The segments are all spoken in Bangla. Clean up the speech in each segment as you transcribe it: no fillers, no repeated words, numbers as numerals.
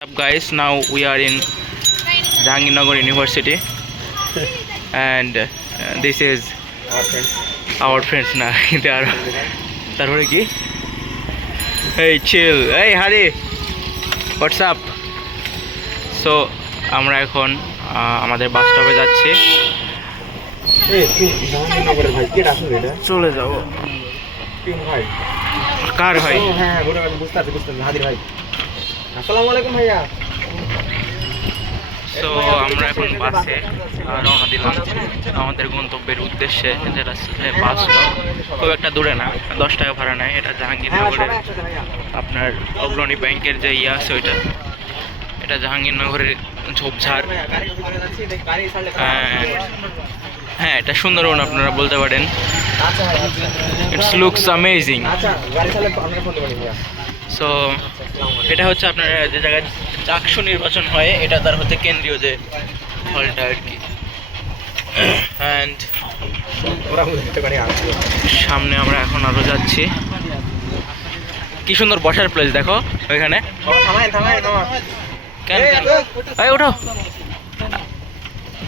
Up guys, now we are in Jahangirnagar University and this is our friends now. They are তারপরে কি hey chill hey Hari what's up so আমরা এখন আমাদের বাস স্টপে যাচ্ছি চলে যাব কার ভাই হ্যাঁ বুঝতে হাদির ভাই আসসালামু আলাইকুম ভাইয়া তো আমরা এখন বাসে রওনা দিলাম আমাদের গন্তব্যের উদ্দেশ্যে যেটা বাস স্টপ খুব একটা দূরে না 10 টাকা ভাড়া নেয় এটা জাহাঙ্গীরনগরের আপনার অগ্রণী ব্যাংকের যে আছে ওইটা এটা জাহাঙ্গীরনগরের ঝোপঝাড় হ্যাঁ এটা সুন্দরবন আপনারা বলতে পারেন ইটস লুকস অ্যামেজিং সো এটা হচ্ছে আপনার যে জায়গায় চাকসু নির্বাচন হয় এটা তার হচ্ছে কেন্দ্রীয় যে হলটা আর কি অ্যান্ড সামনে আমরা এখন আরো যাচ্ছি কি সুন্দর বসার প্লেস দেখো ওইখানে কেন ওঠো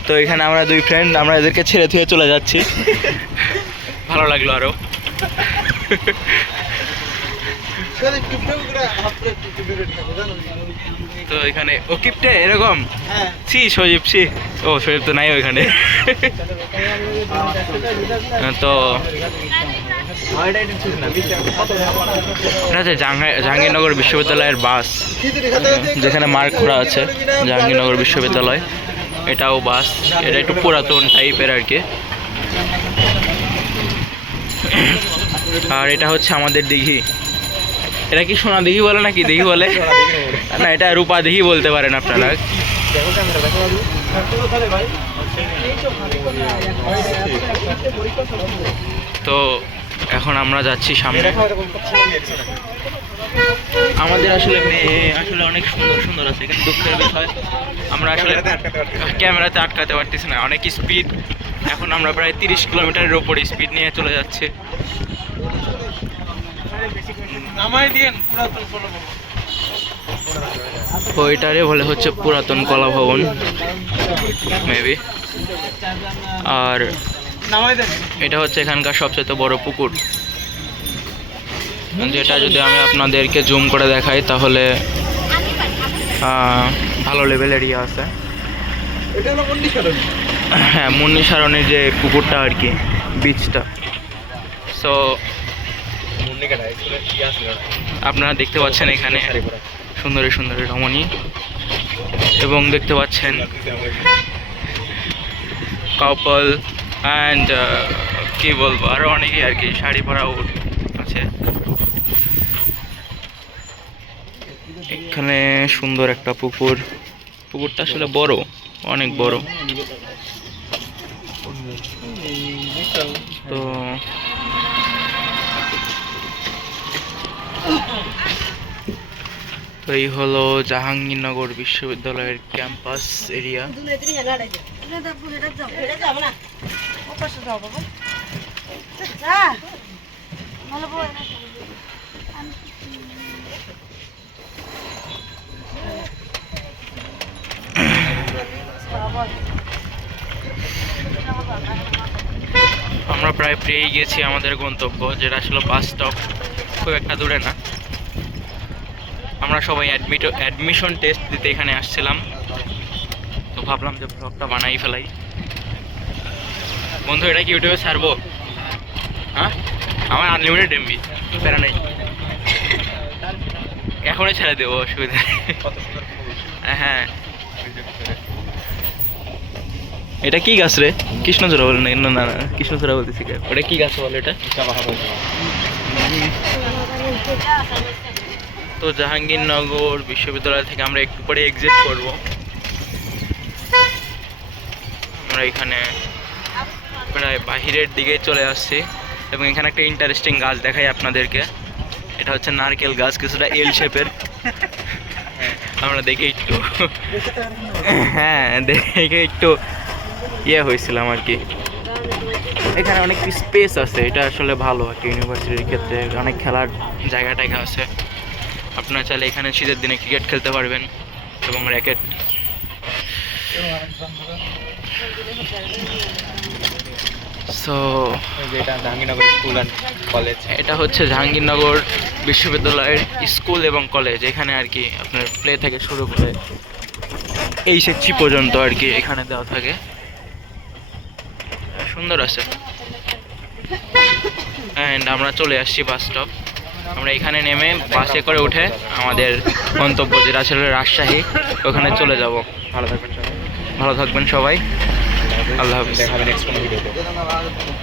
তো এখানে আমরা দুই ফ্রেন্ড আমরা এদেরকে ছেড়ে থুয়ে চলে যাচ্ছি ভালো লাগলো আরো তো এখানে ও কিপটে এরকম সি সজীব সি ও সজীব তো নাই ওইখানে তো এটা হচ্ছে জাহাঙ্গীরনগর বিশ্ববিদ্যালয়ের বাস যেখানে মার্ক করা আছে জাহাঙ্গীরনগর বিশ্ববিদ্যালয় এটাও বাস এটা একটু পুরাতন টাইপের আর কি আর এটা হচ্ছে আমাদের দিঘি এটা কি সোনা দিঘি বলে নাকি দিঘি বলে না এটা রূপা দিঘি বলতে পারেন আপনারা তো এখন আমরা যাচ্ছি সামনে আমাদের আসলে অনেক সুন্দর সুন্দর আছে কিন্তু দুঃখের বিষয় আমরা আসলে ক্যামেরাতে আটকাতে পারতেছি না অনেক স্পিড এখন আমরা প্রায় 30 কিলোমিটারের ওপরে স্পিড নিয়ে চলে যাচ্ছে ওইটারে বলে হচ্ছে পুরাতন কলা ভবন মেবি আর এটা হচ্ছে এখানকার সবচেয়ে বড় পুকুর যেটা যদি আমি আপনাদেরকে জুম করে দেখাই তাহলে ভালো লেভেলের ইয়ে আছে হ্যাঁ মুন্নিসারণের যে পুকুরটা আর কি বিচটা সো আপনারা দেখতে পাচ্ছেন এখানে সুন্দরী সুন্দরী রমণী এবং দেখতে পাচ্ছেন কাপল অ্যান্ড কি বলবো আরো অনেকেই আর কি শাড়ি পরাও আছে এখানে সুন্দর একটা পুকুরটা আসলে বড় অনেক বড় তো তো এই হলো জাহাঙ্গীরনগর বিশ্ববিদ্যালয়ের ক্যাম্পাস এরিয়া আমরা প্রায় পেয়ে গেছি আমাদের গন্তব্য যেটা আসলে বাস স্টপ খুব একটা দূরে না আমরা সবাই অ্যাডমিশন টেস্ট দিতে এখানে আসছিলাম তো ভাবলাম যে ব্লগটা বানাই ফেলাই বন্ধু এটা কি ইউটিউবে ছাড়বো হ্যাঁ আমার আনলিমিটেড এমবি প্যারা নেই এখনই ছেড়ে দেবো অসুবিধা হ্যাঁ এটা কি গাছ রে কৃষ্ণচূড়া বলে না না কৃষ্ণচূড়া বলতেছি ওটা কি গাছ বলে এটা তো জাহাঙ্গীরনগর বিশ্ববিদ্যালয় থেকে আমরা একটু পরে এক্সিট করব আমরা এখানে প্রায় বাহিরের দিকে চলে আসছি এবং এখানে একটা ইন্টারেস্টিং গাছ দেখাই আপনাদেরকে এটা হচ্ছে নারকেল গাছ কিছুটা এল শেপের আমরা দেখে একটু হ্যাঁ দেখে একটু ইয়ে হয়েছিলাম আর কি এখানে অনেক স্পেস আছে এটা আসলে ভালো একটা ইউনিভার্সিটির ক্ষেত্রে অনেক খেলার জায়গা টায়গা আছে আপনারা চাইলে এখানে শীতের দিনে ক্রিকেট খেলতে পারবেন এবং র্যাকেট। সো যেটা জাহাঙ্গীরনগর স্কুল অ্যান্ড কলেজ, এটা হচ্ছে জাহাঙ্গীরনগর বিশ্ববিদ্যালয়ের স্কুল এবং কলেজ। এখানে আর কি আপনার প্লে থেকে শুরু করে এইচএসসি পর্যন্ত আর কি এখানে দেওয়া থাকে। সুন্দর আছে। অ্যান্ড আমরা চলে আসছি বাস স্টপ। আমরা এখানে নেমে বাসে করে উঠে আমাদের গন্তব্য যেটা ছিল রাজশাহী, ওখানে চলে যাব। ভালো থাকবেন সবাই। ভালো থাকবেন সবাই। আল্লাহ হাফিজ। দেখা হবে নেক্সট কোনো ভিডিওতে।